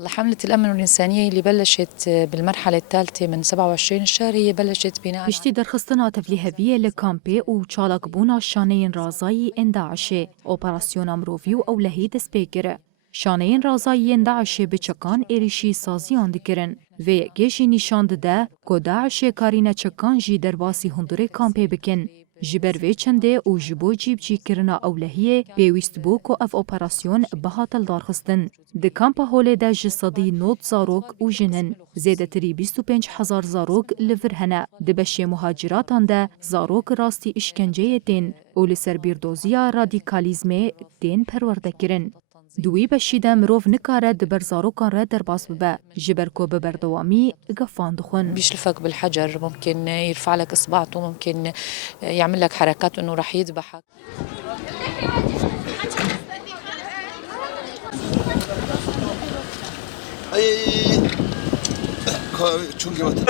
هلا حملة الأمن والإنسانية اللي بلشت بالمرحلة الثالثة من 27 الشهر هي بلشت بناء پشتی درخستنا تفلیهویه لکامپی و چالک بونا شانین رازایی انداعشه اپراسیون مروفی و اولهی دست بگیره. شانین رازایی انداعشه بچکان ایریشی سازیان دکرن و گیشی نشان ده که داعش کارین چکان جی درواسی هندوره کامپی بکن. جبر وی چنده و جبو جیب جی کرنا اولهیه بیویست بو که اف اپراسیون بهاتل دارخستن. ده کامپا هوله ده جسادی نوت زاروک و جنن. زیده تری 25,000 زاروک لور هنه. ده بشه مهاجراتان ده زاروک راستی اشکنجه دین و لسر بیردوزیا رادیکالیزمه دین پرورده کرن. دوی بشیده مروف نکاره دبر زاروکان را در باس ببه. جبر کو ببردوامی گفان دخون. بيشلفك بالحجر، ممكن يرفع لك إصبعته، ممكن يعمل لك حركات إنه رح يذبحك. زيتون